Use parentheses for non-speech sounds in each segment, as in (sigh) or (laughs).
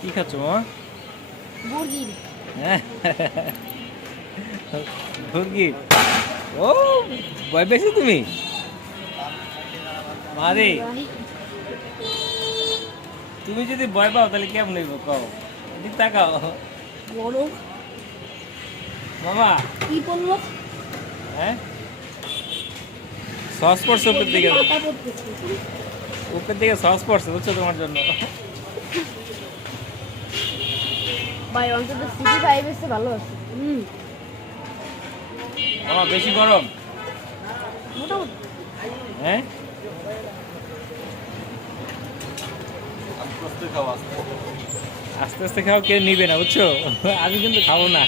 কি খাচ্ছ মামা? মুরগির হ্যাঁ (laughs) মুরগি ও ভয় পেয়েছ তুমি? মারে তুমি যদি ভয় পাও তাহলে কেমন হইব কও? এদিক তাকাও। বড় মামা। কি বলব হ্যাঁ? সস পড়ছে উপর দিকে। উপর দিকে সস পড়ছে বুঝছ তোমার জন্য? ভাই অন্তত সিটি ফাইভ এসে ভালো আছে। হুম। বেশি গরম? মোটামুটি। হ্যাঁ? আস্তে আস্তে খাও কেউ নিবে না বুঝছ? আমি কিন্তু খাব না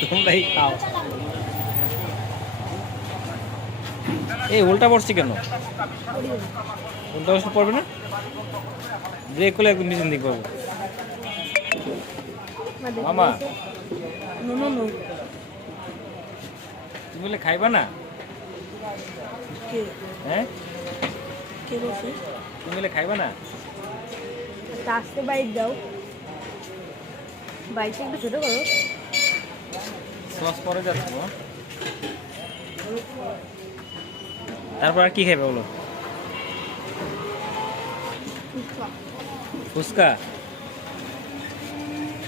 তোমরাই খাও। এই উল্টা পড়ছি কেন? উল্টা বসে পড়বে না? ব্রেক করলে একদম পিছন দিকে পাবো। মামা। No no no. তুমি বলে খাইবা না? কে? হ্যাঁ কে বলছে? তুমি বলে খাইবা না? একটা আসতে বাইক দাও বাইকটা একটু ছোটো করো। সস পরে যাচ্ছে। তারপর আর কি খাইবে বলো? ফুচকা?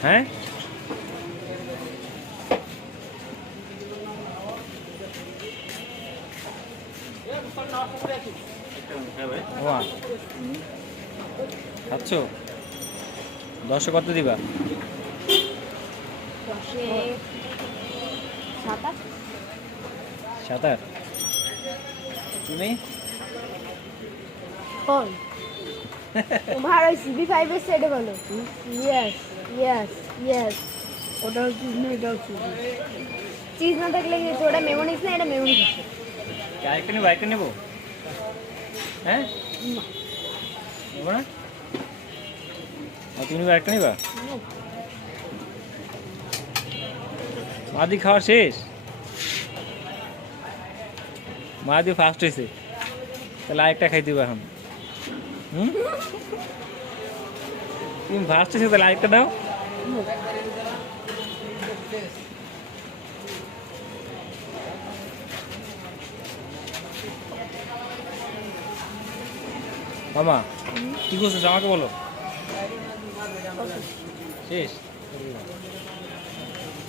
হ্যাঁ? ওয়া। খাচ্ছ? দশে কত দিবা? দশে সাত আট তুমি? তোমার ওই সিবি ফাইভ এর সেটে বলো ইয়েস ইয়েস ইয়েস ওটাও চিজ না এটাও চিজ চিজ না থাকলে কি হচ্ছে? ওটা মেমোনিস না এটা আছে আরেকটা নেব আরেকটা নেব হ্যাঁ। নেব না তুমি আরেকটা নেবা মাদি খাওয়া শেষ মাদি ফার্স্ট হয়েছে তাহলে আরেকটা খাই দিব এখন তুমি হয়েছে তাহলে আরেকটা দাও। মামা, কি করছিস আমাকে বলো। শেষ।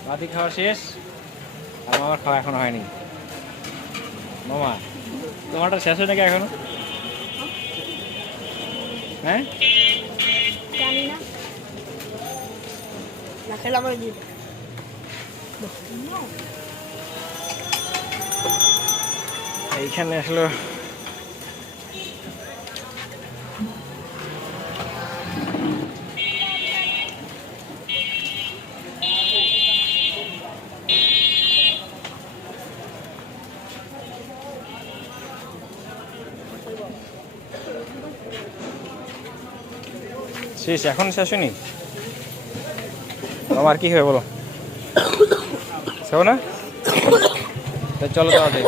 মাদি খাওয়া শেষ। আর মামার খাওয়া এখনও হয়নি। মামা, তোমারটা শেষ হয় নাকি এখনও? হ্যাঁ? জানি না। না খেলে আমার দিয়ে এইখানে আসলে শেষ এখন শেষ হয়নি? আমার কি হবে বলো? না? চলো তাড়াতাড়ি